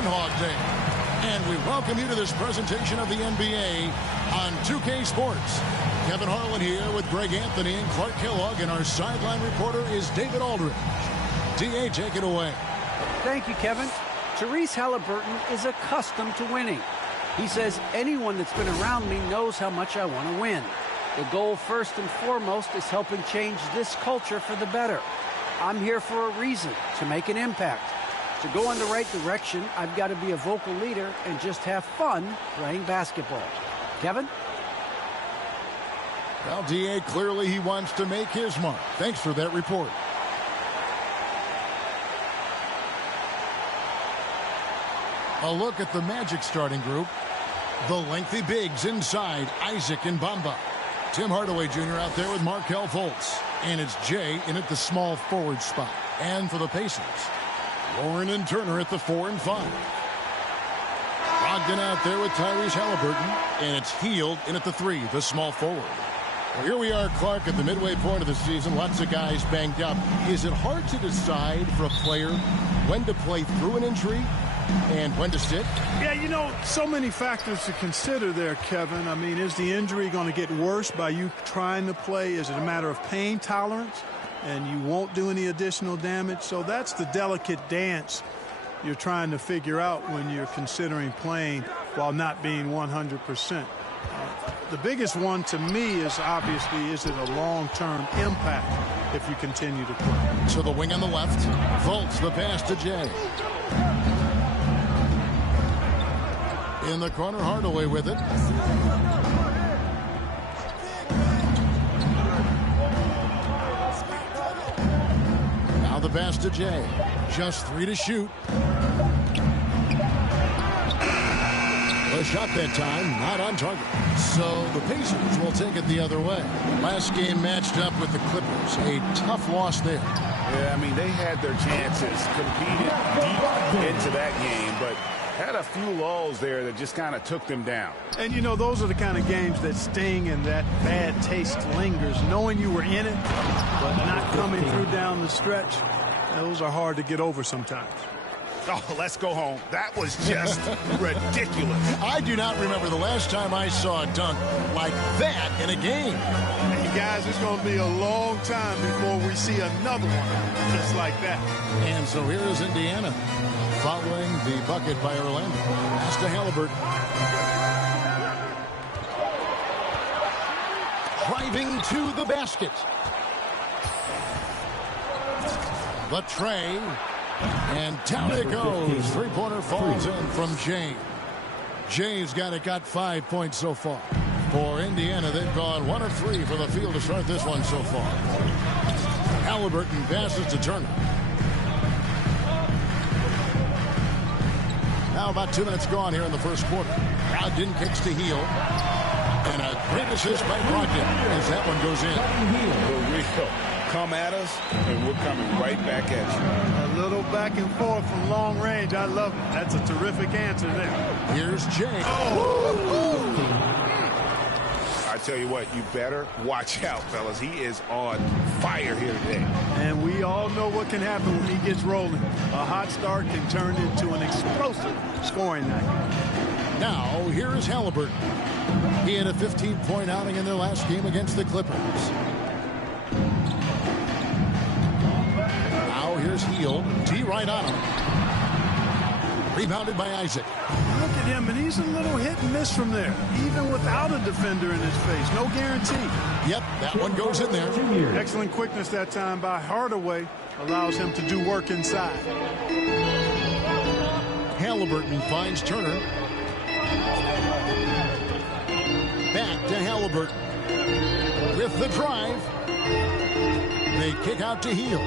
Groundhog Day. And we welcome you to this presentation of the NBA on 2K Sports. Kevin Harlan here with Greg Anthony and Clark Kellogg, and our sideline reporter is David Aldridge. D.A., take it away. Thank you, Kevin. Tyrese Halliburton is accustomed to winning. He says anyone that's been around me knows how much I want to win. The goal, first and foremost, is helping change this culture for the better. I'm here for a reason, to make an impact. To go in the right direction, I've got to be a vocal leader and just have fun playing basketball. Kevin? Well, D.A., clearly he wants to make his mark. Thanks for that report. A look at the Magic starting group. The lengthy bigs inside, Isaac and Bamba. Tim Hardaway Jr. out there with Markelle Fultz. And it's Jay in at the small forward spot. And for the Pacers, Warren and Turner at the 4 and 5. Brogdon out there with Tyrese Halliburton. And it's Hield in at the 3, the small forward. Well, here we are, Clark, at the midway point of the season. Lots of guys banged up. Is it hard to decide for a player when to play through an injury and when to sit? Yeah, you know, so many factors to consider there, Kevin. I mean, is the injury going to get worse by you trying to play? Is it a matter of pain tolerance and you won't do any additional damage? So that's the delicate dance you're trying to figure out when you're considering playing while not being 100%. The biggest one to me is obviously, is it a long-term impact if you continue to play? To the wing on the left. Fultz, the pass to Jay. In the corner, Hardaway with it. Now the pass to Jay. Just 3 to shoot. The shot that time, not on target. So the Pacers will take it the other way. Last game matched up with the Clippers. A tough loss there. Yeah, I mean, they had their chances, competed deep into that game, but had a few lulls there that just kind of took them down. And, you know, those are the kind of games that sting and that bad taste lingers. Knowing you were in it, but not coming through down the stretch, those are hard to get over sometimes. Oh, let's go home. That was just ridiculous. I do not remember the last time I saw a dunk like that in a game. Hey, guys, it's going to be a long time before we see another one just like that. And so here is Indiana following the bucket by Orlando. Pass to Halliburton. Driving to the basket. The tray. And down it goes. Three-pointer falls in from Jay. Jay's got 5 points so far. For Indiana, they've gone 1 of 3 for the field to start this one so far. Halliburton passes to Turner. Now about 2 minutes gone here in the first quarter. Brogdon kicks to Hield. And a great assist by Brogdon as that one goes in. The real come at us, and we're coming right back at you. A little back and forth from long range. I love it. That's a terrific answer there. Here's Jay. I tell you what, you better watch out, fellas. He is on fire here today. And we all know what can happen when he gets rolling. A hot start can turn into an explosive scoring night. Now, here is Halliburton. He had a 15-point outing in their last game against the Clippers. Now, here's Hield. D right on him. Rebounded by Isaac. Look at him, and he's a little hit and miss from there, even without a defender in his face. No guarantee. Yep, that one goes in there. Excellent quickness that time by Hardaway. Allows him to do work inside. Halliburton finds Turner. Back to Halliburton. With the drive. They kick out to Hield.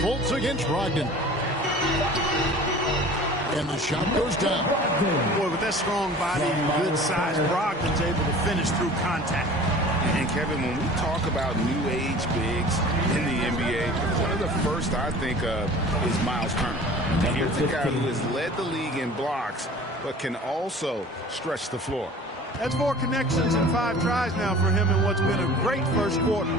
Fultz against Brogdon. And the shot goes down. Boy, with that strong body and good size, Brogdon's able to finish through contact. And, Kevin, when we talk about new age bigs in the NBA, one of the first I think of is Miles Turner. And here's a guy who has led the league in blocks, but can also stretch the floor. That's 4 connections and 5 tries now for him in what's been a great first quarter.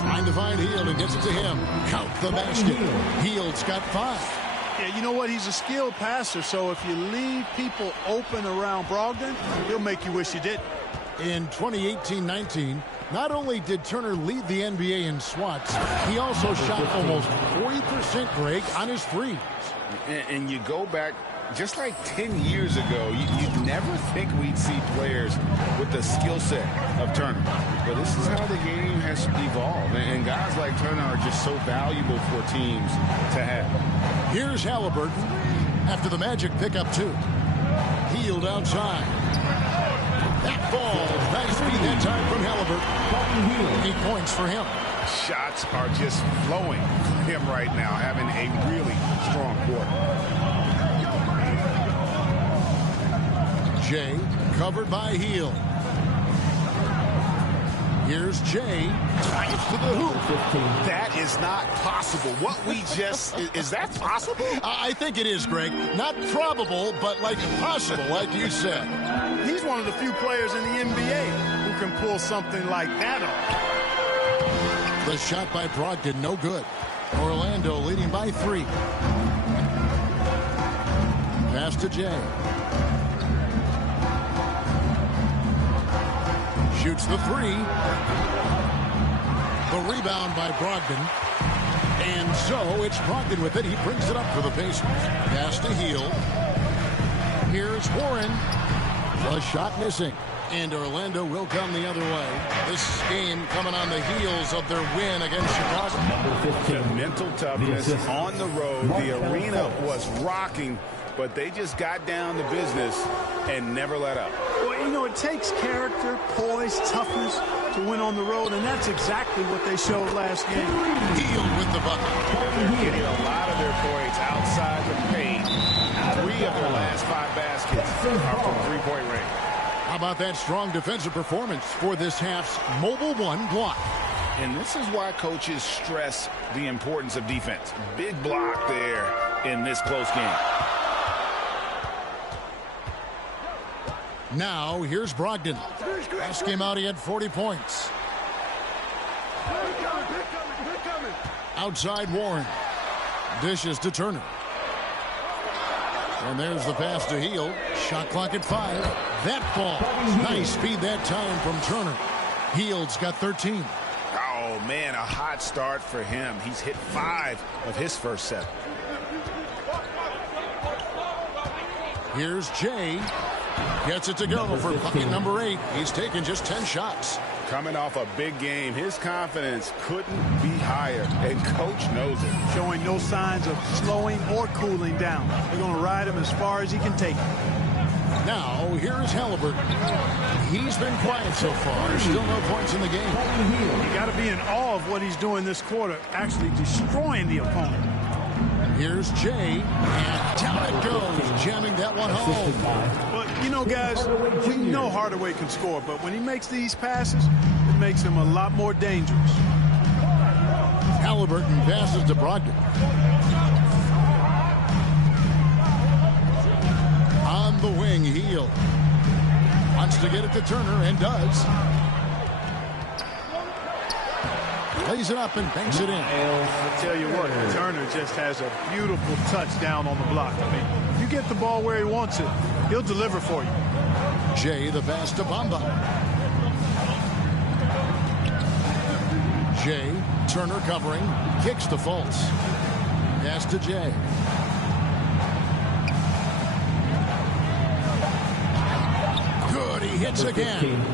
Trying to find Hield and gets it to him. Count the basket. Hield's got 5. Yeah, you know what? He's a skilled passer, so if you leave people open around Brogdon, he'll make you wish you didn't. In 2018-19, not only did Turner lead the NBA in swats, he also shot almost 40%, Greg, on his threes. And you go back just like 10 years ago, you'd never think we'd see players with the skill set of Turner. But this is how the game has evolved. And guys like Turner are just so valuable for teams to have. Here's Halliburton after the Magic pick up 2. Hield outside. That ball, nice feed that time from Halliburton. 8 points for him. Shots are just flowing for him right now, having a really strong quarter. Jay covered by Hield. Here's Jay. Gets to the hoop. That is not possible. What we just... Is that possible? I think it is, Greg. Not probable, but like possible, like you said. He's one of the few players in the NBA who can pull something like that off. The shot by Brogdon, no good. Orlando leading by 3. Pass to Jay. Shoots the 3. The rebound by Brogdon. And so it's Brogdon with it. He brings it up for the Pacers. Pass to Hield. Here's Warren. A shot missing. And Orlando will come the other way. This game coming on the heels of their win against Chicago. The mental toughness on the road. The arena was rocking, but they just got down to business and never let up. Well, you know, it takes character, poise, toughness to win on the road, and that's exactly what they showed last game. Hield with the bucket. They're getting a lot of their points outside the paint. 3 of their last 5 baskets are from three-point range. How about that strong defensive performance for this half's Mobile One block? And this is why coaches stress the importance of defense. Big block there in this close game. Now, here's Brogdon. Last game out, he had 40 points. Outside Warren. Dishes to Turner. And there's the pass to Hield. Shot clock at 5. That ball. Nice speed that time from Turner. Hield's got 13. Oh, man, a hot start for him. He's hit 5 of his first 7. Here's Jay. Gets it to go for bucket number 8. He's taken just 10 shots. Coming off a big game, his confidence couldn't be higher, and coach knows it. Showing no signs of slowing or cooling down. They're going to ride him as far as he can take it. Now, here is Halliburton. He's been quiet so far. Still no points in the game. You got to be in awe of what he's doing this quarter, actually destroying the opponent. Here's Jay, and down it goes, jamming that one home. But, you know, guys, we know Hardaway can score, but when he makes these passes, it makes him a lot more dangerous. Halliburton passes to Brogdon. On the wing, Hield. Wants to get it to Turner, and does. Lays it up and banks it in. I'll tell you what, Turner just has a beautiful touchdown on the block. I mean, you get the ball where he wants it, he'll deliver for you. Jay, the pass to Bamba. Jay, Turner covering, kicks to Fultz. Pass to Jay. Good, he hits again.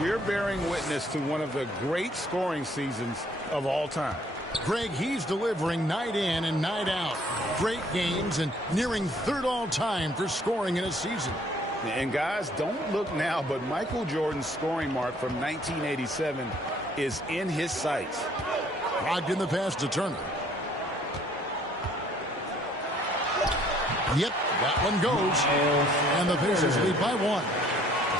We're bearing witness to one of the great scoring seasons of all time. Greg, he's delivering night in and night out. Great games and nearing 3rd all-time for scoring in a season. And guys, don't look now, but Michael Jordan's scoring mark from 1987 is in his sights. Brogdon the pass to Turner. Yep, that one goes. And the Pacers lead by 1.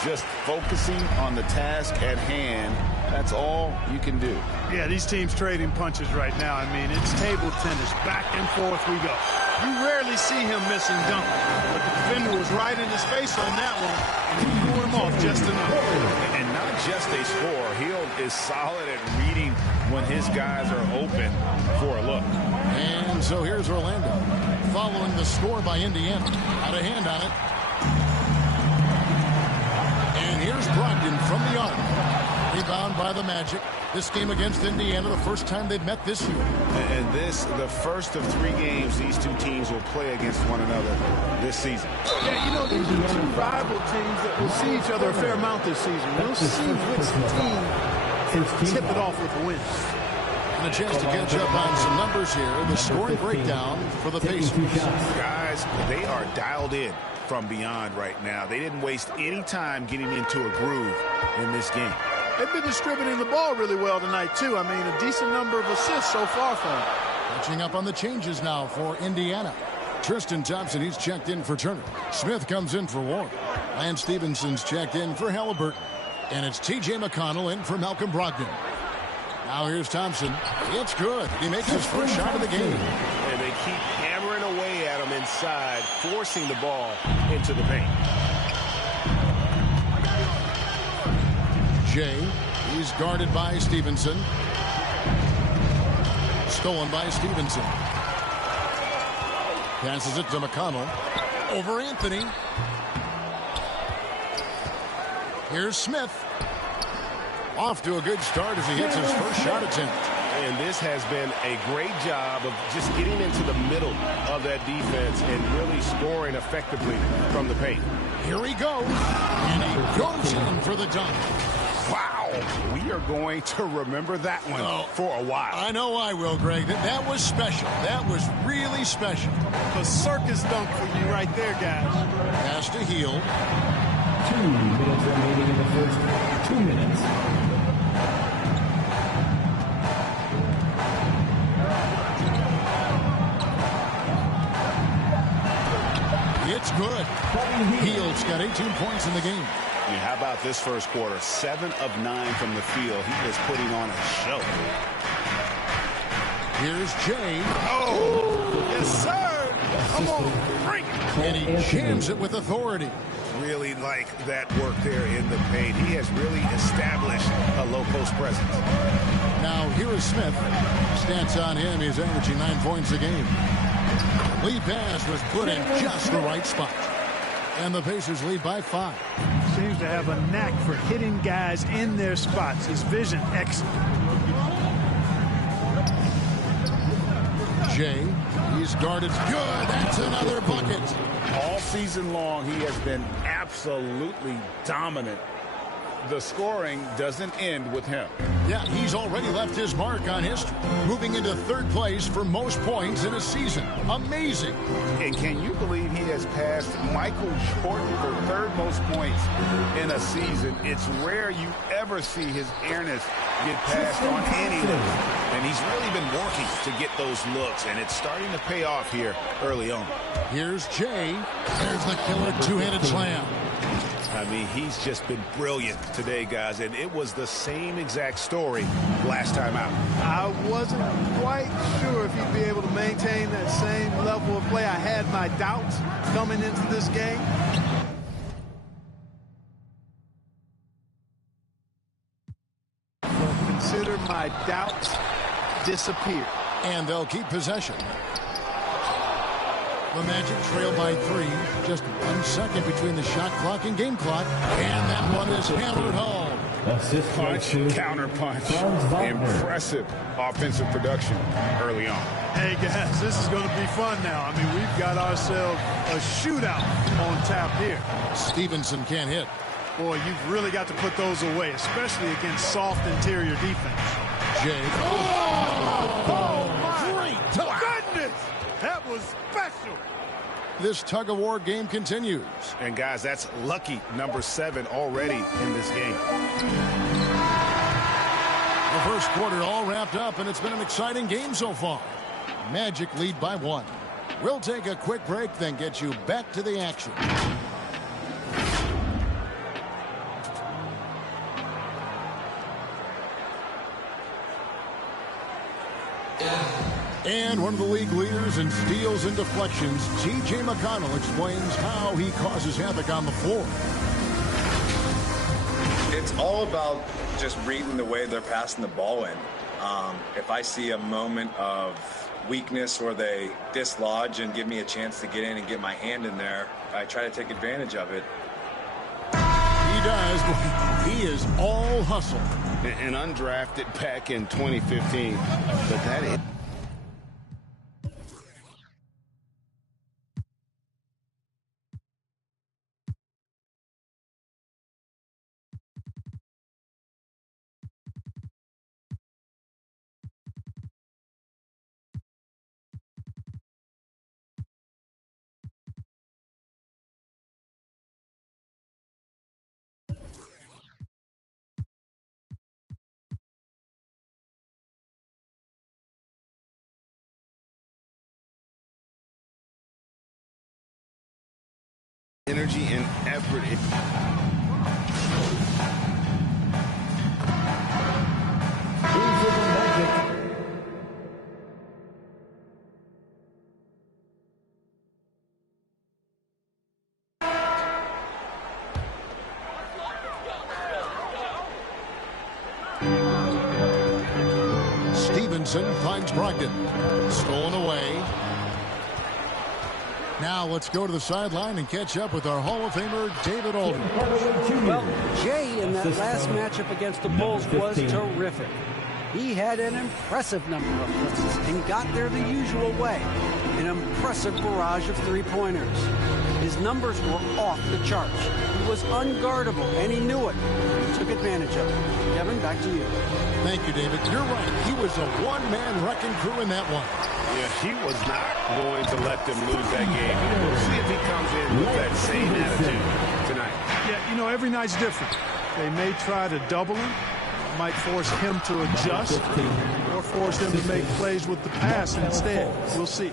Just focusing on the task at hand, that's all you can do. Yeah, these teams trading punches right now. I mean, it's table tennis. Back and forth we go. You rarely see him missing dunks, but the defender was right in his face on that one, and he threw him off just enough. And not just a scorer. Hield is solid at reading when his guys are open for a look. And so here's Orlando, following the score by Indiana. Out of hand on it. And here's Brogdon from the arc. Rebound by the Magic. This game against Indiana, the first time they've met this year. And this, the first of 3 games these two teams will play against one another this season. Yeah, you know, these are 2 rival teams that will see each other a fair amount this season. We'll see which team tip it off with a win. And a chance to catch up on some numbers here. The scoring breakdown for the Pacers. Guys, they are dialed in from beyond right now. They didn't waste any time getting into a groove in this game. They've been distributing the ball really well tonight, too. I mean, a decent number of assists so far for them. Catching up on the changes now for Indiana. Tristan Thompson, he's checked in for Turner. Smith comes in for Warren. Lance Stephenson's checked in for Halliburton. And it's T.J. McConnell in for Malcolm Brogdon. Now here's Thompson. It's good. He makes his first shot of the game. And they keep hammering away at him inside, forcing the ball into the paint. Jay, he's guarded by Stevenson. Stolen by Stevenson. Passes it to McConnell. Over Anthony. Here's Smith. Off to a good start as he hits his first shot attempt. And this has been a great job of just getting into the middle of that defense and really scoring effectively from the paint. Here he goes. And he goes in for the dunk. Wow. We are going to remember that one for a while. I know I will, Greg. That was special. That was really special. A circus dunk for you right there, guys. Pass to Hield. 2 minutes remaining in the first 2 minutes. It's good. Hield's got 18 points in the game. I mean, how about this first quarter? 7 of 9 from the field. He is putting on a show. Here's Jay. Oh, yes, sir. Come on, bring it. And he jams it with authority. Really like that work there in the paint. He has really established a low post presence. Now here is Smith. Stats on him. He's averaging 9 points a game. Lead pass was put in just the right spot. And the Pacers lead by 5. Seems to have a knack for hitting guys in their spots. His vision excellent. Jay, he's guarded. Good. That's another bucket. All season long, he has been absolutely dominant. The scoring doesn't end with him. Yeah, he's already left his mark on history, moving into 3rd place for most points in a season. Amazing. And can you believe he has passed Michael Jordan for 3rd most points in a season? It's rare you ever see his airness get passed on any level. And he's really been working to get those looks, and it's starting to pay off here early on. Here's Jay. There's the killer 2-handed slam. I mean, he's just been brilliant today, guys, and it was the same exact story last time out. I wasn't quite sure if he'd be able to maintain that same level of play. I had my doubts coming into this game. So consider my doubts disappear. And they'll keep possession. The Magic trail by 3. Just 1 second between the shot clock and game clock. And that one is hammered home. Punch, counter punch. Impressive offensive production early on. Hey, guys, this is going to be fun now. I mean, we've got ourselves a shootout on tap here. Stevenson can't hit. Boy, you've really got to put those away, especially against soft interior defense. Jay. Great! Goodness! That was special. This tug-of-war game continues. And, guys, that's lucky number 7 already in this game. The first quarter all wrapped up, and it's been an exciting game so far. Magic lead by 1. We'll take a quick break, then get you back to the action. And one of the league leaders in steals and deflections, T.J. McConnell, explains how he causes havoc on the floor. It's all about just reading the way they're passing the ball in. If I see a moment of weakness or they dislodge and give me a chance to get in and get my hand in there, I try to take advantage of it. He does. He is all hustle. An undrafted back in 2015, but that is... energy and effort. Stevenson finds Brogdon. Stolen away. Now let's go to the sideline and catch up with our Hall of Famer, David Aldridge. Well, Jay in that last matchup against the Bulls was terrific. He had an impressive number of assists and got there the usual way. An impressive barrage of three-pointers. His numbers were off the charts. He was unguardable, and he knew it. He took advantage of it. Kevin, back to you. Thank you, David. You're right. He was a one-man wrecking crew in that one. Yeah, he was not going to let them lose that game. We'll see if he comes in with that same attitude tonight. Yeah, you know, every night's different. They may try to double him, might force him to adjust, or force him to make plays with the pass instead. We'll see.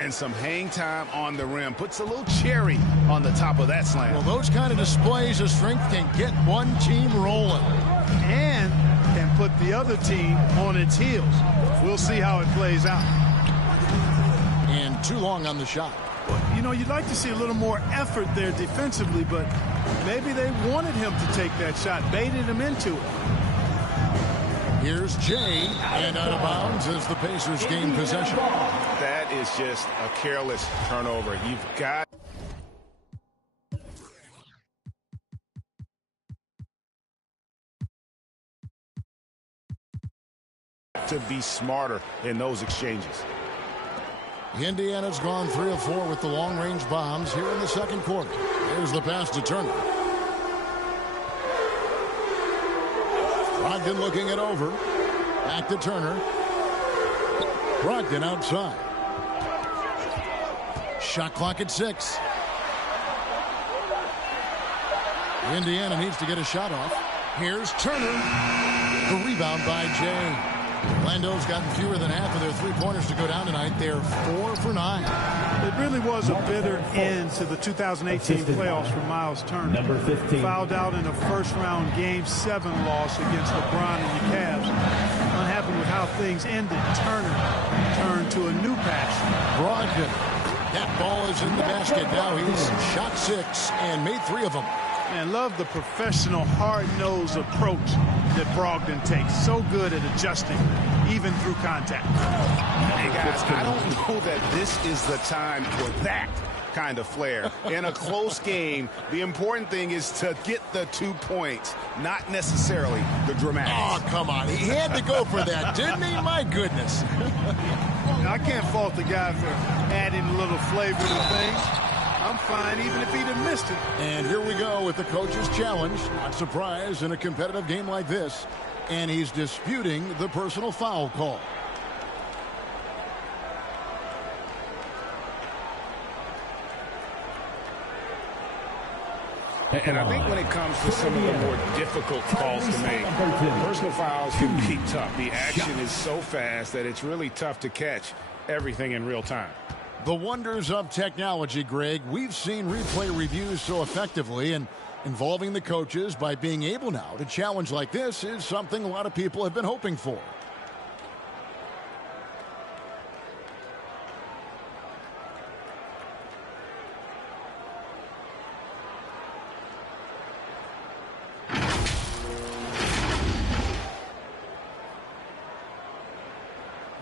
And some hang time on the rim. Puts a little cherry on the top of that slam. Well, those kind of displays of strength can get one team rolling. And can put the other team on its heels. We'll see how it plays out. And too long on the shot. Well, you know, you'd like to see a little more effort there defensively, but maybe they wanted him to take that shot, baited him into it. Here's Jay, and out of bounds as the Pacers gain possession. That is just a careless turnover. You've got to be smarter in those exchanges. Indiana's gone 3 of 4 with the long-range bombs here in the second quarter. Here's the pass to Turner. Brogdon looking it over. Back to Turner. Brogdon outside. Shot clock at 6. Indiana needs to get a shot off. Here's Turner. The rebound by Jay. Orlando's gotten fewer than half of their three-pointers to go down tonight. They're 4 for 9. It really was a bitter end to the 2018 playoffs for Miles Turner. Number 15. Fouled out in a first-round Game 7 loss against LeBron and the Cavs. Unhappy with how things ended, Turner turned to a new passion. Brogdon. That ball is in the basket. Now he's shot 6 and made 3 of them. And love the professional, hard-nosed approach that Brogdon takes. So good at adjusting, even through contact. Hey, guys, I don't know that this is the time for that kind of flair. In a close game, the important thing is to get the 2 points, not necessarily the dramatics. Oh, come on. He had to go for that, didn't he? My goodness. I can't fault the guy for adding a little flavor to things. I'm fine even if he'd have missed it. And here we go with the coach's challenge. Not surprised in a competitive game like this. And he's disputing the personal foul call. And I think when it comes to some of the more difficult calls to make, personal fouls can be tough. The action is so fast that it's really tough to catch everything in real time. The wonders of technology, Greg. We've seen replay reviews so effectively, and involving the coaches by being able now to challenge like this is something a lot of people have been hoping for.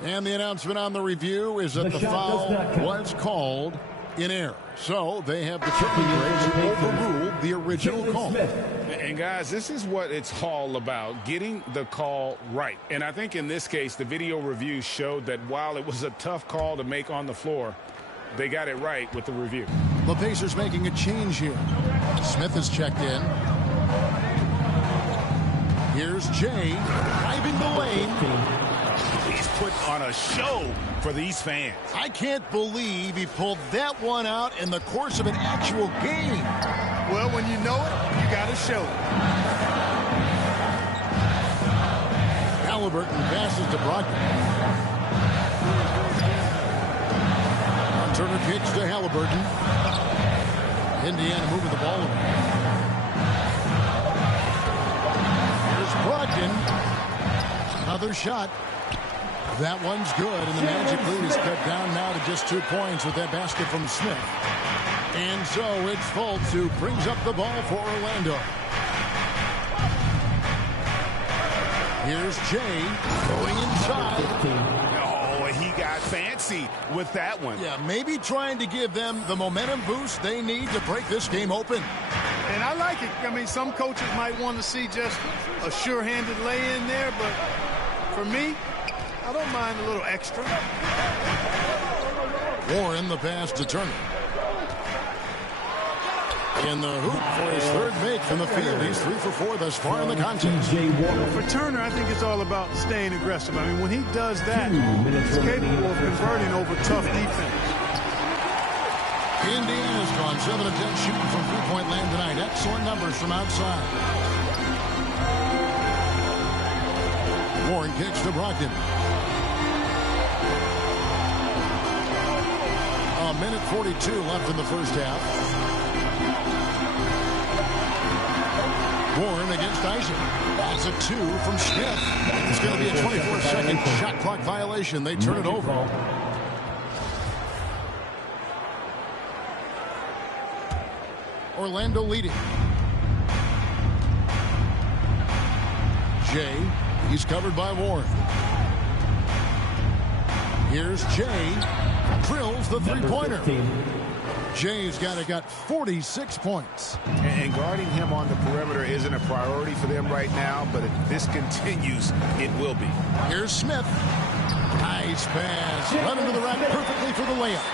And the announcement on the review is that the foul was called in error. So they have determined to overrule the original call. And guys, this is what it's all about, getting the call right. And I think in this case, the video review showed that while it was a tough call to make on the floor, they got it right with the review. The Pacers making a change here. Smith is checked in. Here's Jay driving the lane. He's put on a show for these fans. I can't believe he pulled that one out in the course of an actual game. Well, when you know it, you got to show it. Halliburton passes to Brogdon. Turner kicks to Halliburton. Indiana moving the ball around. Here's Brogdon. Another shot. That one's good, and the Magic lead is cut down now to just 2 points with that basket from Smith. And so it's Fultz who brings up the ball for Orlando. Here's Jay going inside. Oh, he got fancy with that one. Yeah, maybe trying to give them the momentum boost they need to break this game open. And I like it. I mean, some coaches might want to see just a sure-handed lay-in there, but for me, I don't mind a little extra. Warren the pass to Turner. In the hoop for his third make from the field. He's 3 for 4 thus far in the contest. For Turner, I think it's all about staying aggressive. I mean, when he does that, he's capable of converting over tough defense. Indiana's gone 7 of 10 shooting from three-point land tonight. Excellent numbers from outside. Warren kicks to Brogdon. A minute 42 left in the first half. Warren against Isaac. That's a 2 from Smith. It's going to be a 24-second shot clock violation. They turn it over. Orlando leading. Jay. He's covered by Warren. Here's Jay. Drills the three-pointer. Jay's got 46 points. And guarding him on the perimeter isn't a priority for them right now, but if this continues, it will be. Here's Smith. Nice pass. Running to the rack perfectly for the layup.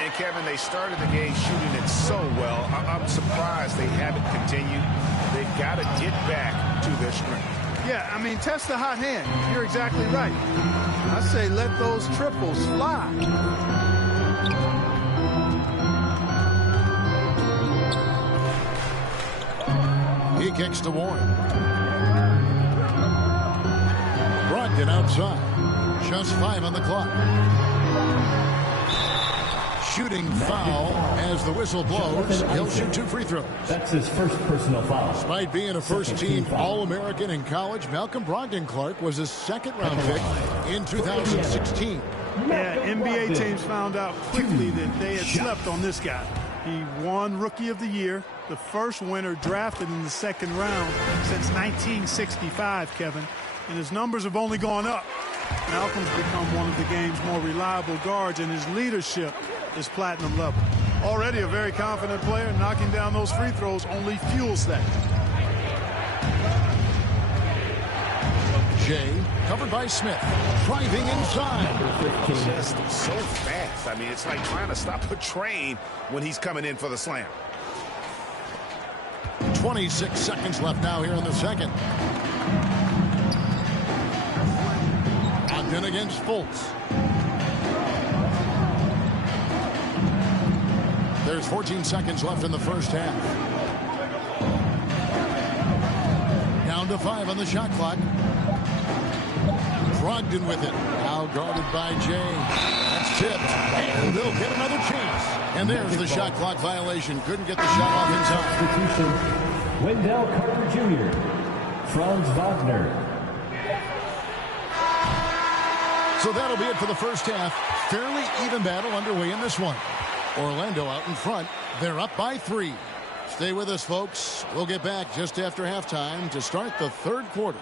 And Kevin, they started the game shooting it so well. I'm surprised they haven't continued. They've got to get back to their strength. Yeah, I mean, test the hot hand. You're exactly right. I say let those triples fly. He kicks to Warren. Brogdon outside. Just 5 on the clock. Shooting foul as the whistle blows. He'll shoot 2 free throws. That's his first personal foul. Despite being a first-team All-American in college, Malcolm Brogdon Clark was a second-round pick in 2016. Yeah, NBA teams found out quickly that they had slept on this guy. He won Rookie of the Year, the first winner drafted in the second round since 1965, Kevin. And his numbers have only gone up. Malcolm's become one of the game's more reliable guards, and his leadership is platinum level. Already a very confident player, knocking down those free throws only fuels that. Jay, covered by Smith, driving inside. Just so fast. I mean, it's like trying to stop a train when he's coming in for the slam. 26 seconds left now here in the second. Ogden against Fultz. There's 14 seconds left in the first half. Down to 5 on the shot clock. Brogdon with it. Now guarded by Jay. That's tipped. And they'll get another chance. And there's the shot clock violation. Couldn't get the shot off in time. Substitution, Wendell Carter Jr., Franz Wagner. So that'll be it for the first half. Fairly even battle underway in this one. Orlando out in front. They're up by 3. Stay with us, folks. We'll get back just after halftime to start the third quarter.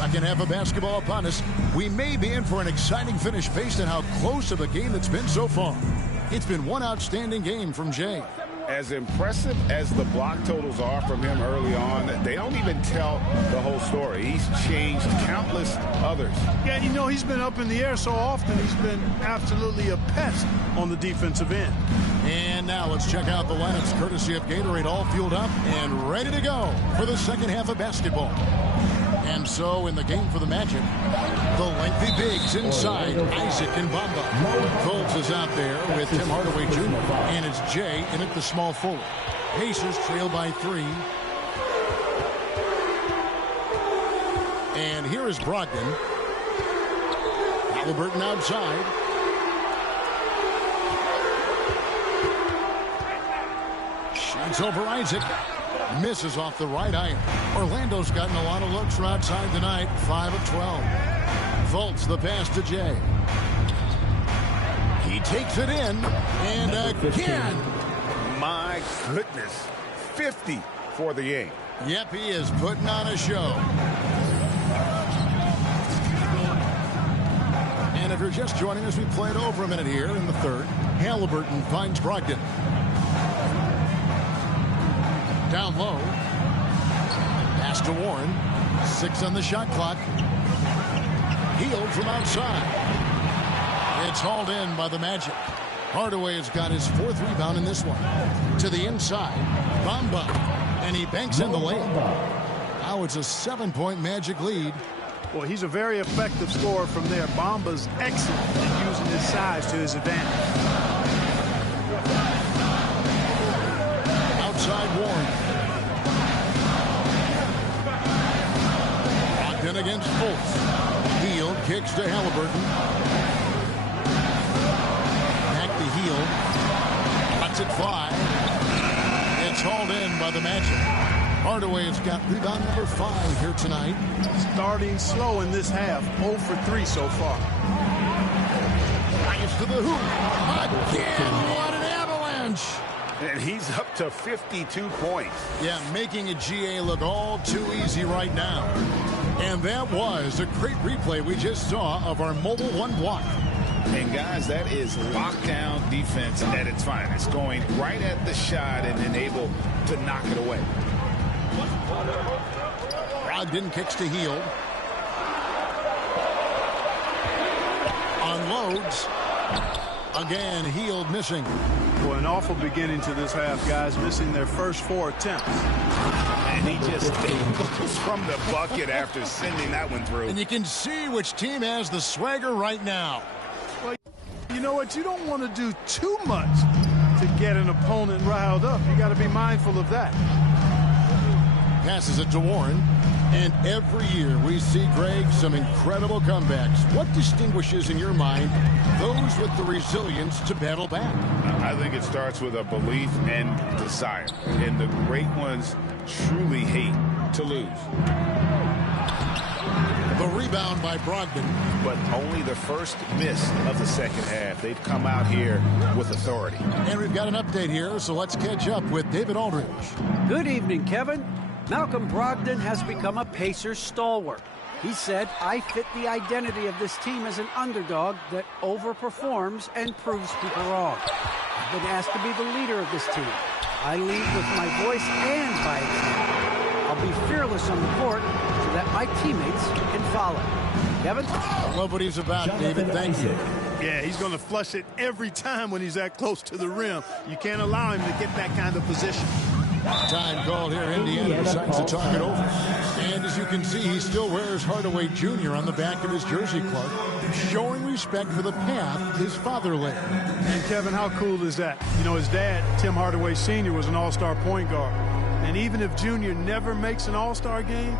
Second half of basketball upon us. We may be in for an exciting finish based on how close of a game it's been so far. It's been one outstanding game from Jay. As impressive as the block totals are from him early on, they don't even tell the whole story. He's changed countless others. Yeah, you know, he's been up in the air so often, he's been absolutely a pest on the defensive end. And now let's check out the lineups courtesy of Gatorade, all fueled up and ready to go for the second half of basketball. And so in the game for the Magic, the lengthy bigs inside, Isaac and Bamba. Fultz is out there with Tim Hardaway Jr. And it's Jay in at the small forward. Pacers trail by 3. And here is Brogdon. Halliburton outside. Shoots over Isaac. Misses off the right iron. Orlando's gotten a lot of looks from outside tonight. 5 of 12. Fultz the pass to Jay. He takes it in. And again. My goodness. 50 for the game. Yep, he is putting on a show. And if you're just joining us, we played over a minute here in the third. Halliburton finds Brogdon. Down low. Pass to Warren. 6 on the shot clock. Hield from outside. It's hauled in by the Magic. Hardaway has got his 4th rebound in this one. To the inside. Bamba. And he banks in the layup. Now it's a 7-point Magic lead. Well, he's a very effective scorer from there. Bamba's excellent at using his size to his advantage. Outside Warren. Brogdon against Fultz. Hield kicks to Halliburton. Back to Hield. Cuts it 5. It's hauled in by the Magic. Hardaway has got rebound number 5 here tonight. Starting slow in this half. 0 for 3 so far. Drives to the hoop. Again, what an avalanche. And he's up to 52 points. Yeah, making a GA look all too easy right now. And that was a great replay we just saw of our Mobile One block. And guys, that is lockdown defense at its finest. Going right at the shot and then able to knock it away. Brogdon kicks to Hield. Unloads. Again, Hield missing. Boy, an awful beginning to this half, guys, missing their first 4 attempts. And he just goes from the bucket after sending that one through. And you can see which team has the swagger right now. Well, you know what? You don't want to do too much to get an opponent riled up. You got to be mindful of that. Passes it to Warren. And every year we see, Greg, some incredible comebacks. What distinguishes, in your mind, those with the resilience to battle back? I think it starts with a belief and desire. And the great ones truly hate to lose. The rebound by Brogdon. But only the first miss of the second half. They've come out here with authority. And we've got an update here, so let's catch up with David Aldridge. Good evening, Kevin. Malcolm Brogdon has become a Pacers stalwart. He said, I fit the identity of this team as an underdog that overperforms and proves people wrong. I've been asked to be the leader of this team. I lead with my voice and by example. I'll be fearless on the court so that my teammates can follow. Kevin? I love what he's about, David. Thank you. Yeah, he's going to flush it every time when he's that close to the rim. You can't allow him to get that kind of position. Time called here. Indiana decides to talk it over. And as you can see, he still wears Hardaway Jr. on the back of his jersey, Clark, showing respect for the path his father laid. And Kevin, how cool is that? You know, his dad, Tim Hardaway Sr., was an all-star point guard. And even if Junior never makes an all-star game,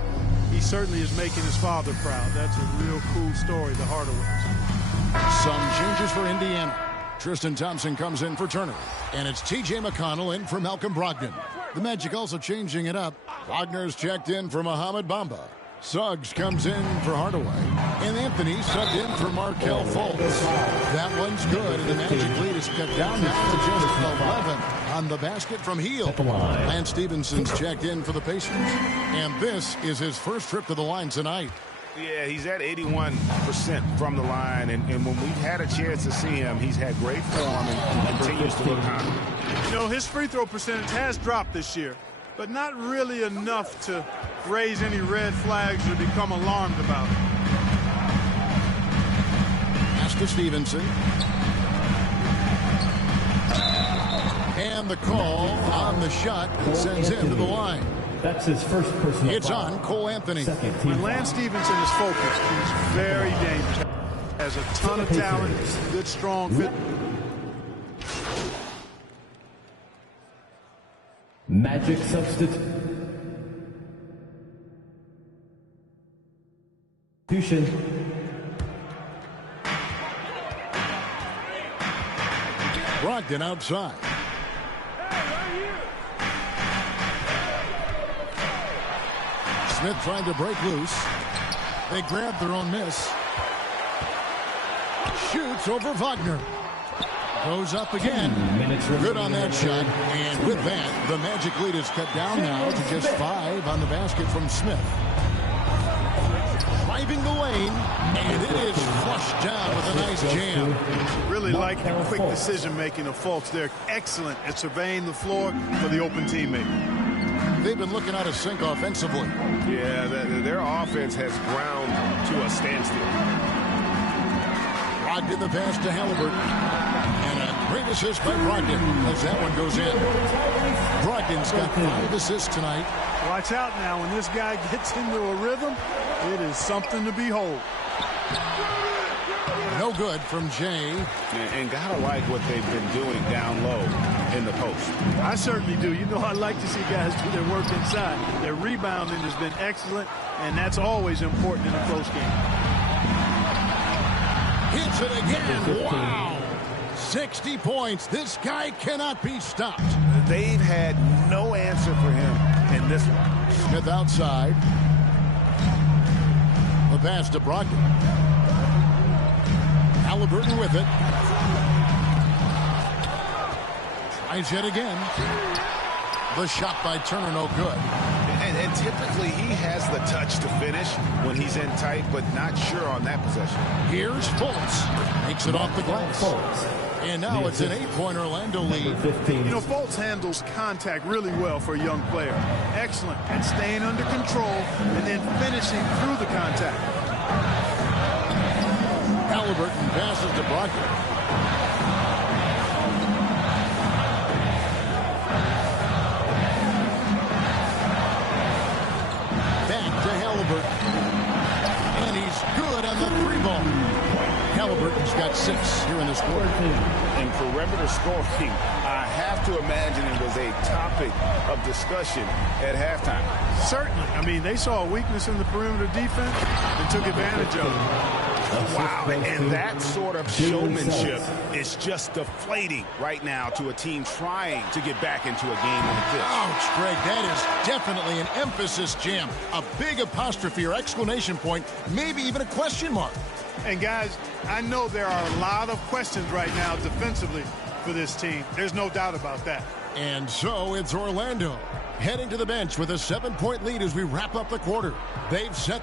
he certainly is making his father proud. That's a real cool story, the Hardaways. Some changes for Indiana. Tristan Thompson comes in for Turner. And it's T.J. McConnell in for Malcolm Brogdon. The Magic also changing it up. Wagner's checked in for Mohamed Bamba. Suggs comes in for Hardaway. And Anthony subbed in for Markelle Fultz. That one's good, and the Magic lead is cut down now to just 11 on the basket from Hield. Lance Stephenson's checked in for the Pacers. And this is his first trip to the line tonight. Yeah, he's at 81% from the line, and when we've had a chance to see him, he's had great form and continues to look confident. You know, his free throw percentage has dropped this year, but not really enough to raise any red flags or become alarmed about it. Pass to Stevenson. And the call on the shot sends him to the line. That's his first personal It's foul. on Cole Anthony. Second team When Lance Stevenson is focused, he's very dangerous. Has a ton of talent, good, strong fit. Magic substitution. Brogdon outside. Smith trying to break loose. They grab their own miss. Shoots over Wagner. Goes up again. Good on that shot. And with that, the Magic lead is cut down now to just 5 on the basket from Smith. Driving the lane, and it is flushed down with a nice jam. Really like the quick decision-making of Fultz. They're excellent at surveying the floor for the open teammate. They've been looking out of sync offensively. Yeah, their offense has ground to a standstill. Brogdon the pass to Halliburton. And a great assist by Brogdon as that one goes in. Brogdon's got 5 assists tonight. Watch out now. When this guy gets into a rhythm, it is something to behold. No good from Jay. And gotta like what they've been doing down low in the post. I certainly do. You know, I like to see guys do their work inside. Their rebounding has been excellent, and that's always important in a close game. Hits it again. Wow. 60 points. This guy cannot be stopped. They've had no answer for him in this one. Smith outside. The pass to Brogdon. Halliburton with it. Tries yet again. The shot by Turner, no good. And typically he has the touch to finish when he's in tight, but not sure on that possession. Here's Fultz. Makes it off the glass. And now it's an 8-point Orlando lead. 15. You know, Fultz handles contact really well for a young player. Excellent at staying under control and then finishing through the contact. Halliburton passes to Brogdon. Back to Halliburton. And he's good on the 3-ball. Halliburton's got 6 here in this quarter. In perimeter scoring, I have to imagine it was a topic of discussion at halftime. Certainly. I mean, they saw a weakness in the perimeter defense and took advantage of it. Wow, and that sort of showmanship is just deflating right now to a team trying to get back into a game like this. Ouch, Greg, that is definitely an emphasis jam. A big apostrophe or exclamation point, maybe even a question mark. And guys, I know there are a lot of questions right now defensively for this team. There's no doubt about that. And so it's Orlando heading to the bench with a 7-point lead as we wrap up the quarter. They've set.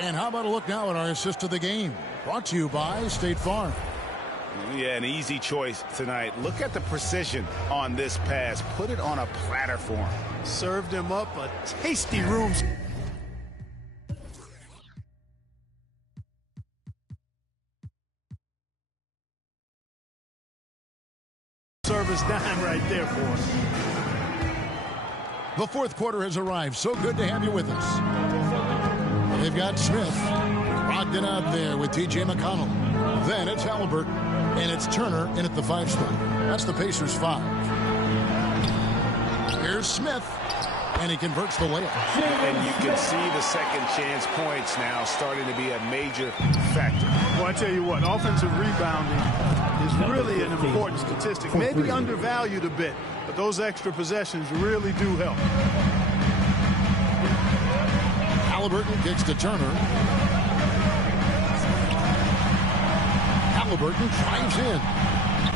And how about a look now at our assist of the game? Brought to you by State Farm. Yeah, an easy choice tonight. Look at the precision on this pass. Put it on a platter for him. Served him up a tasty room. Service dime right there for us. The fourth quarter has arrived. So good to have you with us. They've got Smith. Brogdon out there with T.J. McConnell. Then it's Halliburton. And it's Turner in at the 5 spot. That's the Pacers' 5. Here's Smith. And he converts the layup. And you can see the second chance points now starting to be a major factor. Well, I tell you what, offensive rebounding is really an important statistic. Maybe undervalued a bit, but those extra possessions really do help. Halliburton kicks to Turner. Halliburton drives in.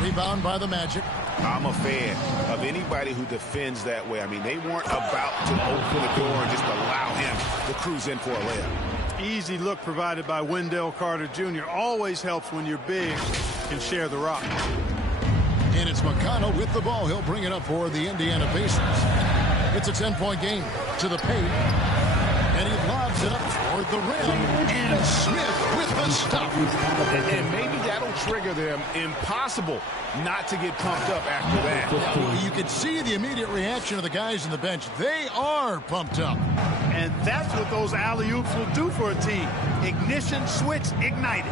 Rebound by the Magic. I'm a fan of anybody who defends that way. I mean, they weren't about to open the door and just allow him to cruise in for a layup. Easy look provided by Wendell Carter Jr. Always helps when you're big and share the rock. And it's McConnell with the ball. He'll bring it up for the Indiana Pacers. It's a 10-point game to the paint. And he lobs it up toward the rim. And Smith with the stop. And maybe that'll trigger them. Impossible not to get pumped up after that. Yeah, well, you can see the immediate reaction of the guys on the bench. They are pumped up. And that's what those alley-oops will do for a team. Ignition switch ignited.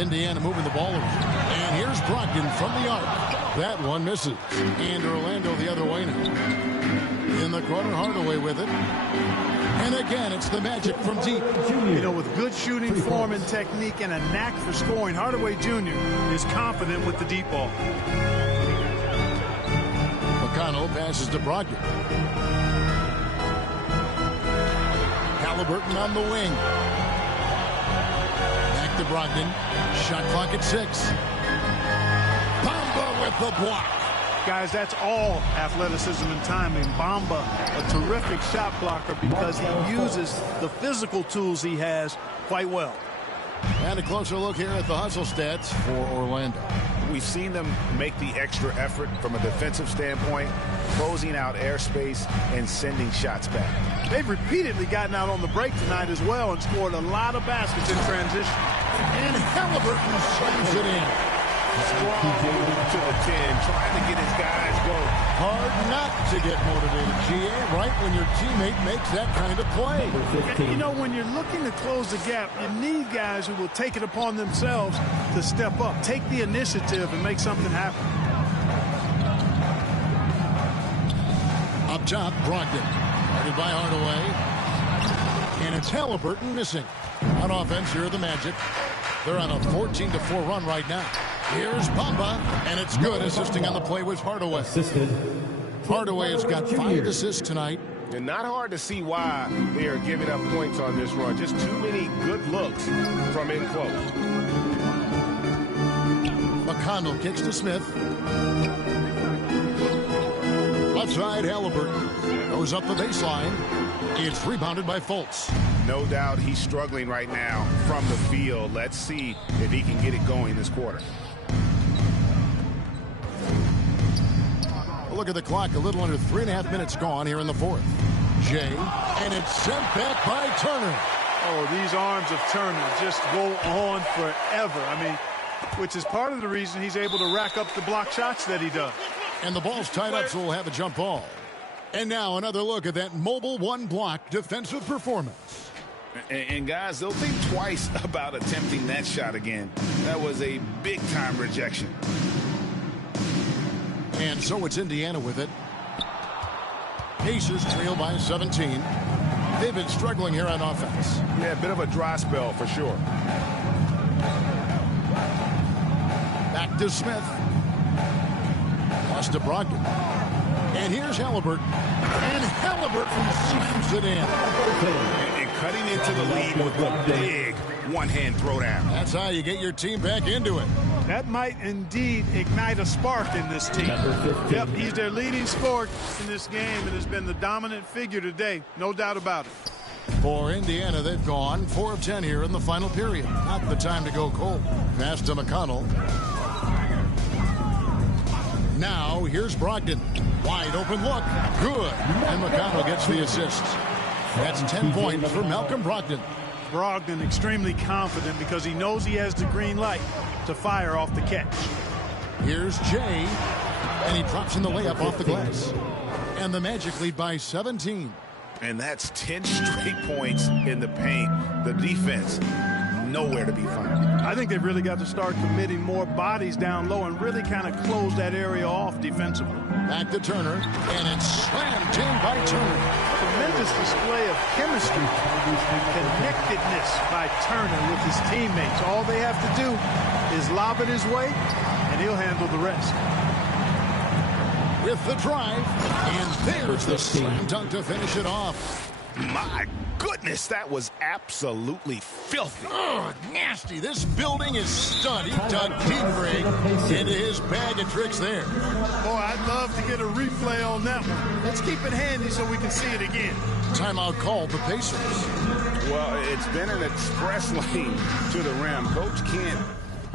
Indiana moving the ball over. And here's Brogdon from the arc. That one misses. And Orlando the other way now. In the corner, Hardaway with it. And again, it's the Magic from deep. You know, with good shooting form and technique and a knack for scoring, Hardaway Jr. is confident with the deep ball. McConnell passes to Brogdon. Halliburton on the wing. Back to Brogdon. Shot clock at 6. Bamba with the block. Guys, that's all athleticism and timing. Bamba, a terrific shot blocker because he uses the physical tools he has quite well. And a closer look here at the hustle stats for Orlando. We've seen them make the extra effort from a defensive standpoint, closing out airspace and sending shots back. They've repeatedly gotten out on the break tonight as well and scored a lot of baskets in transition. And Halliburton slams it in. Strong to the 10, trying to get his guys going. Hard not to get motivated, GA, right when your teammate makes that kind of play. You know, when you're looking to close the gap, you need guys who will take it upon themselves to step up, take the initiative, and make something happen. Up top, Brogdon. Guarded by Hardaway. And it's Halliburton missing. On offense, here are the Magic. They're on a 14-4 run right now. Here's Bamba, and it's good. Assisting on the play was Hardaway. Hardaway has got 5 assists tonight. And not hard to see why they are giving up points on this run. Just too many good looks from in close. McConnell kicks to Smith. Left side, Halliburton goes up the baseline. It's rebounded by Fultz. No doubt he's struggling right now from the field. Let's see if he can get it going this quarter. Look at the clock. A little under 3.5 minutes gone here in the fourth. Jay, and it's sent back by Turner. Oh, these arms of Turner just go on forever. I mean, which is part of the reason he's able to rack up the block shots that he does. And the ball's tied up, so we'll have a jump ball. And now another look at that mobile one-block defensive performance. And guys, they'll think twice about attempting that shot again. That was a big-time rejection. And so it's Indiana with it. Pacers trail by 17. They've been struggling here on offense. Yeah, a bit of a dry spell for sure. Back to Smith. Plus to Brogdon. And here's Halliburton. And Halliburton slams it in. And cutting into the lead with a big one-hand throwdown. That's how you get your team back into it. That might indeed ignite a spark in this team. Yep, he's their leading scorer in this game and has been the dominant figure today. No doubt about it. For Indiana, they've gone 4 of 10 here in the final period. Not the time to go cold. Pass to McConnell. Now, here's Brogdon. Wide open look. Good. And McConnell gets the assist. That's 10 points for Malcolm Brogdon. Brogdon extremely confident because he knows he has the green light to fire off the catch. Here's Jay. And he drops in the layup off the glass. And the Magic lead by 17. And that's 10 straight points in the paint. The defense, nowhere to be found. I think they've really got to start committing more bodies down low and really kind of close that area off defensively. Back to Turner, and it's slammed in by Turner. Tremendous display of chemistry and connectedness by Turner with his teammates. All they have to do is lob it his way, and he'll handle the rest. With the drive, and there's the slam dunk to finish it off. My goodness, that was absolutely filthy. Oh, nasty. This building is stud. He dug deep, Greg, into his bag of tricks there. Boy, I'd love to get a replay on that one. Let's keep it handy so we can see it again. Timeout called the Pacers. Well, it's been an express lane to the rim. Coach can't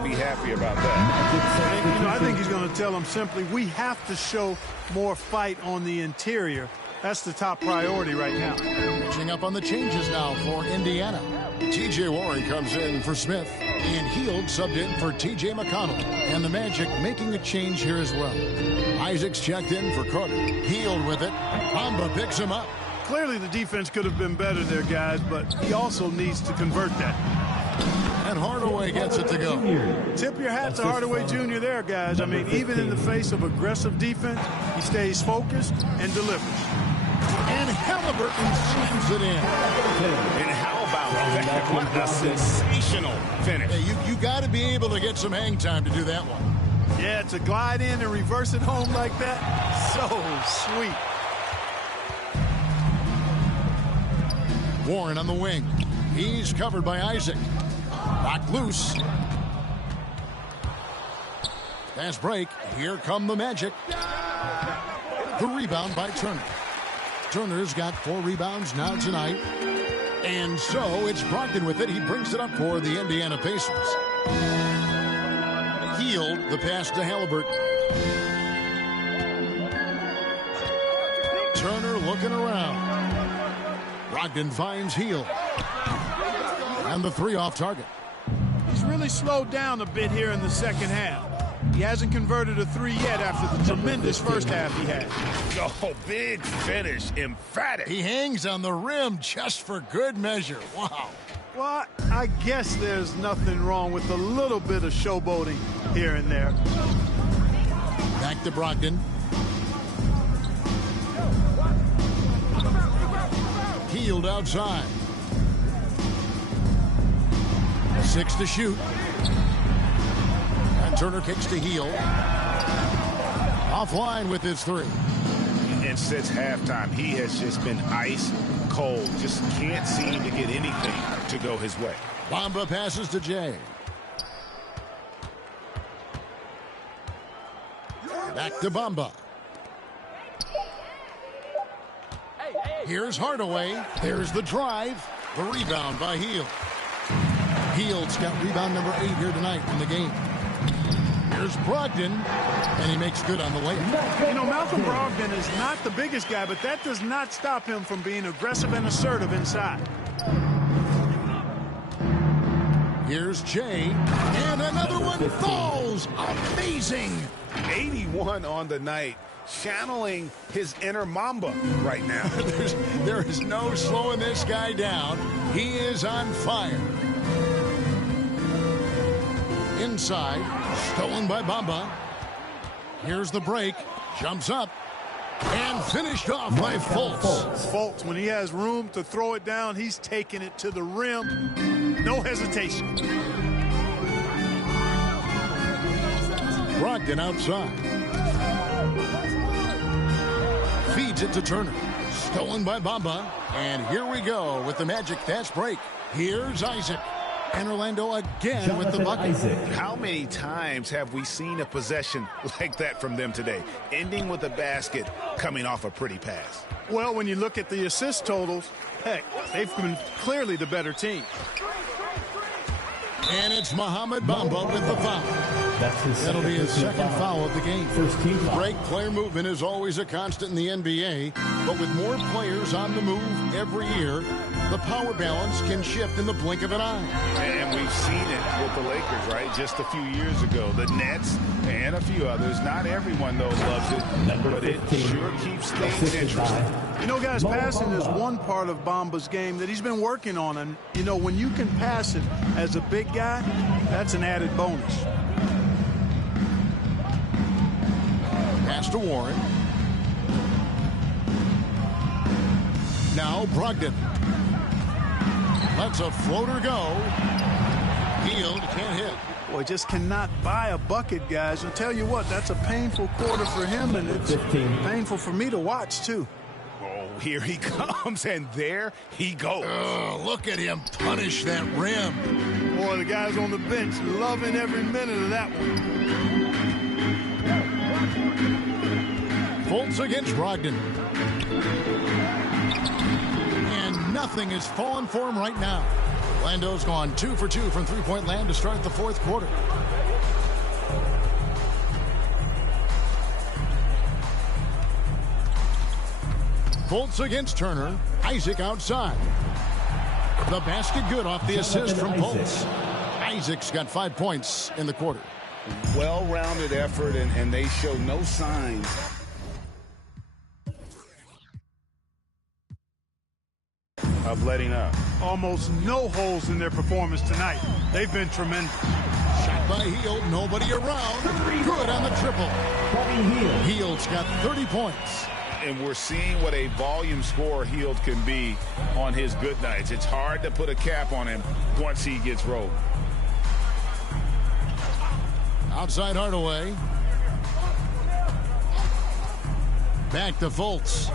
be happy about that. And, I think he's going to tell them simply, we have to show more fight on the interior. That's the top priority right now. Catching up on the changes now for Indiana. T.J. Warren comes in for Smith. And Hield subbed in for T.J. McConnell. And the Magic making a change here as well. Isaac's checked in for Carter. Hield with it. Bamba picks him up. Clearly the defense could have been better there, guys, but he also needs to convert that. And Hardaway gets it to go. Tip your hat to Hardaway Jr. there, guys. I mean, even in the face of aggressive defense, he stays focused and delivers. And Halliburton slams it in. And how about that? What a sensational finish. Hey, you got to be able to get some hang time to do that one. Yeah, to glide in and reverse it home like that, so sweet. Warren on the wing. He's covered by Isaac. Knocked loose. Fast break. Here come the Magic. The rebound by Turner. Turner's got 4 rebounds now tonight. And so it's Brogdon with it. He brings it up for the Indiana Pacers. Hield the pass to Halliburton. Turner looking around. Brogdon finds Hield. And the 3 off target. He's really slowed down a bit here in the second half. He hasn't converted a 3 yet after the tremendous first half he had. Oh, big finish. Emphatic. He hangs on the rim just for good measure. Wow. Well, I guess there's nothing wrong with a little bit of showboating here and there. Back to Brogdon. Hield outside. 6 to shoot. And Turner kicks to Hield. Offline with his 3. And since halftime, he has just been ice cold. Just can't seem to get anything to go his way. Bamba passes to Jay. Back to Bamba. Here's Hardaway. There's the drive. The rebound by Hield. Hield's got rebound number 8 here tonight in the game. Here's Brogdon, and he makes good on the layup. You know, Malcolm Brogdon is not the biggest guy, but that does not stop him from being aggressive and assertive inside. Here's Jay, and another one falls. Amazing. 81 on the night. Channeling his inner Mamba right now. There is no slowing this guy down. He is on fire. Inside, stolen by Bamba. Here's the break. Jumps up. And finished off by Fultz. Fultz, when he has room to throw it down, he's taking it to the rim. No hesitation. Brogdon outside. Feeds it to Turner. Stolen by Bamba. And here we go with the Magic fast break. Here's Isaac. And Orlando again with the bucket. How many times have we seen a possession like that from them today? Ending with a basket, coming off a pretty pass. Well, when you look at the assist totals, heck, they've been clearly the better team. And it's Mohamed Bamba with the foul. That'll be his second foul of the game. First team foul. Break player movement is always a constant in the NBA, but with more players on the move every year, the power balance can shift in the blink of an eye. And we've seen it with the Lakers, right? Just a few years ago. The Nets and a few others. Not everyone, though, loves it, but it sure keeps things interesting. You know, guys, passing is one part of Bamba's game that he's been working on. And, you know, when you can pass it as a big guy, that's an added bonus. Pass to Warren. Now Brogdon. Lets a floater go. Hield can't hit. Boy, just cannot buy a bucket, guys. I'll tell you what, that's a painful quarter for him, and it's painful for me to watch, too. Oh, here he comes, and there he goes. Oh, look at him punish that rim. Boy, the guys on the bench loving every minute of that one. Fultz against Brogdon. And nothing is falling for him right now. Lando's gone 2 for 2 from three-point land to start the fourth quarter. Fultz against Turner. Isaac outside. The basket good off the assist from Fultz. Isaac's got 5 points in the quarter. Well-rounded effort, and they show no signs of letting up. Almost no holes in their performance tonight. They've been tremendous. Shot by Hield, nobody around. Good on the triple. Hield's got 30 points. And we're seeing what a volume scorer Hield can be on his good nights. It's hard to put a cap on him once he gets rolled. Outside Hardaway. Back to Fultz.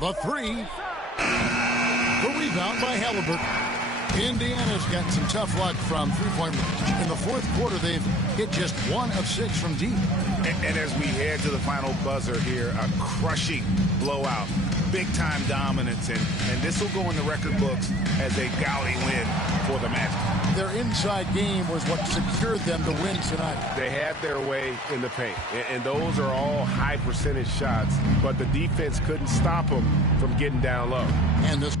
The three. The rebound by Halliburton. Indiana's got some tough luck from three-point range. In the fourth quarter, they've hit just 1 of 6 from deep. And as we head to the final buzzer here, a crushing blowout. Big-time dominance, and this will go in the record books as a gaudy win for the Magic. Their inside game was what secured them to win tonight. They had their way in the paint, and those are all high-percentage shots, but the defense couldn't stop them from getting down low. And this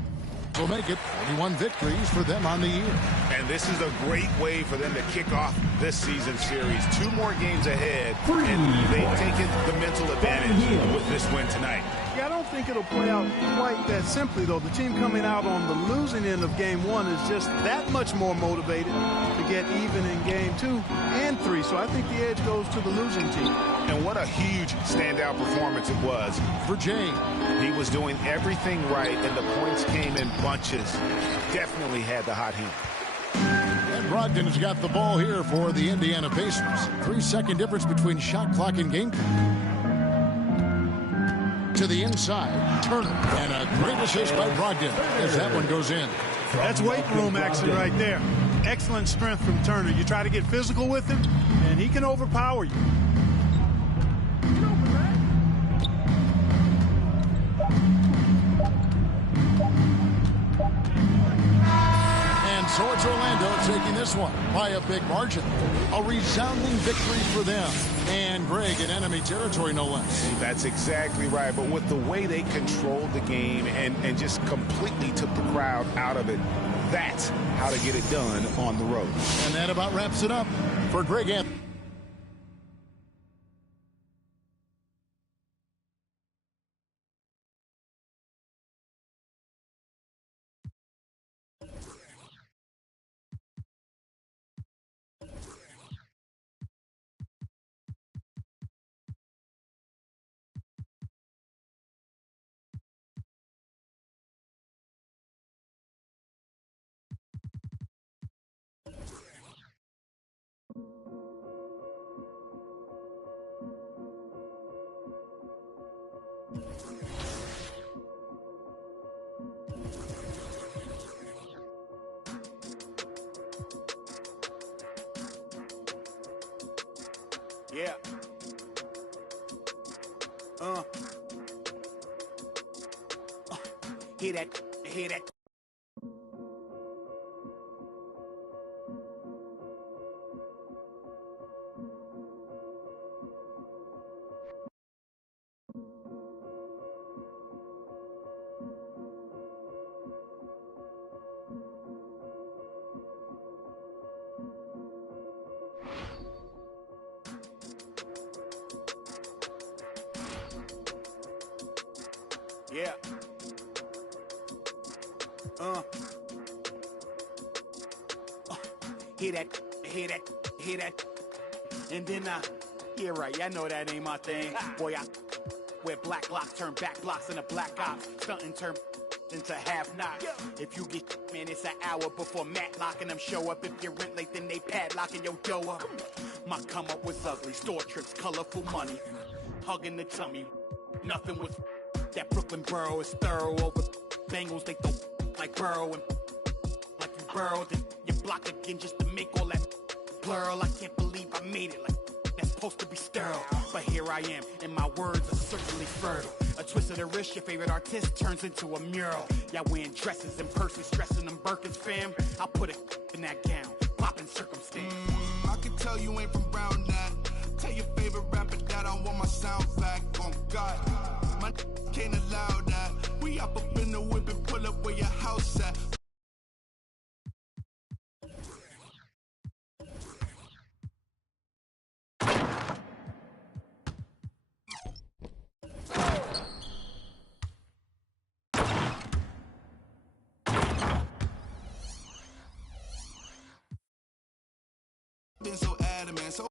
will make it 41 victories for them on the year. And this is a great way for them to kick off this season series. 2 more games ahead, and they've taken the mental advantage with this win tonight. Yeah, I don't think it'll play out quite that simply, though. The team coming out on the losing end of game 1 is just that much more motivated to get even in game 2 and 3. So I think the edge goes to the losing team. And what a huge standout performance it was for Jay. He was doing everything right, and the points came in bunches. Definitely had the hot hand. And Brogdon has got the ball here for the Indiana Pacers. 3-second difference between shot clock and game clock. To the inside, Turner, and a great assist by Brogdon as that one goes in. That's weight room action right there. Excellent strength from Turner. You try to get physical with him, and he can overpower you. So it's Orlando taking this one by a big margin. A resounding victory for them. And Greg in enemy territory, no less. That's exactly right. But with the way they controlled the game and just completely took the crowd out of it, that's how to get it done on the road. And that about wraps it up for Greg Anthony. Yeah. Hear that? Hear that? Yeah. Hear that? Hear that? Hear that? And then, yeah, right. Yeah, I know that ain't my thing. Boy, I wear black locks, turn back blocks into black ops. Stunting, turn into half knock. If you get man, it's an hour before Matlock and them show up. If you're rent late, then they padlocking your door up. My come up was ugly, store trips, colorful money, hugging the tummy. Nothing was that Brooklyn borough is thorough over Bengals. They throw like Burrow and like you burrowed and you block again just to make all that blur. I can't believe I made it like that's supposed to be sterile. But here I am, and my words are certainly fertile. A twist of the wrist, your favorite artist turns into a mural. Y'all wearing dresses in person, stressing them Birkins, fam. I'll put a in that gown, popping circumstance. I can tell you ain't from Brown that. Tell your favorite rapper that I want my sound back. Oh God, my can't allow that. We up in the whip and pull up where your house at. Been so adamant, so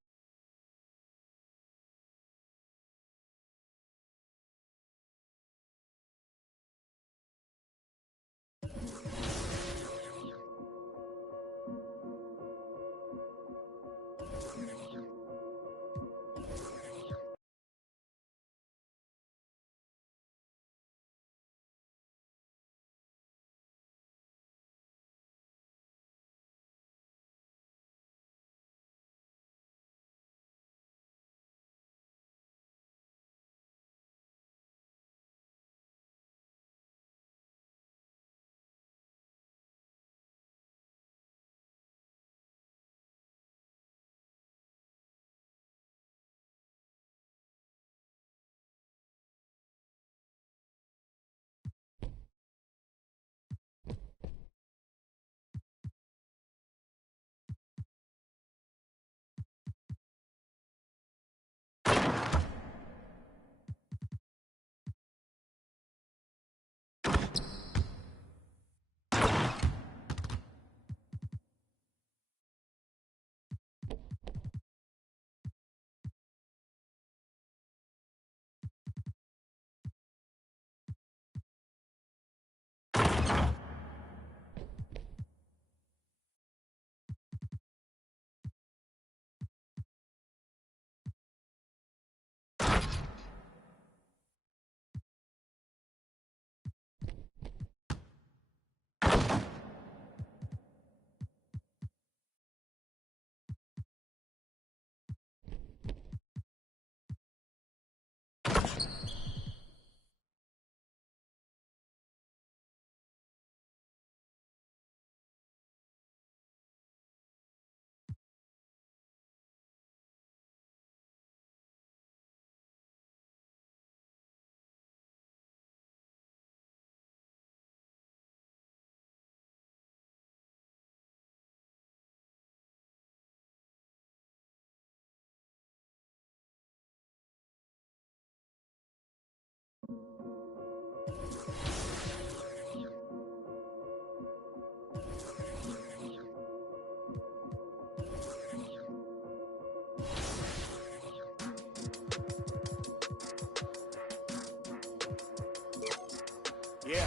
yeah.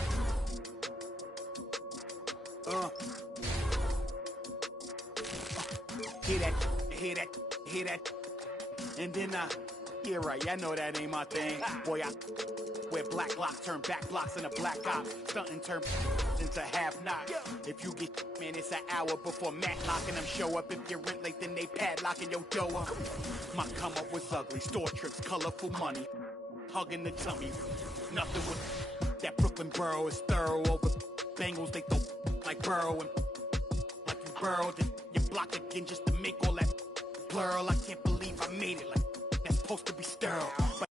Hear that. And then, yeah, right, I know that ain't my thing. Boy, I wear black locks, turn back blocks into black ops. Stunting turn into half knock. If you get, man, it's an hour before Matlock and them show up. If you're rent late, then they padlocking your door up. My come up was ugly, store trips, colorful money, hugging the tummy. Nothing was that Brooklyn borough is thorough over Bengals. They throw like Burrow and like you burrowed and you block again just to make all that blur. I can't believe I made it like that's supposed to be sterile. But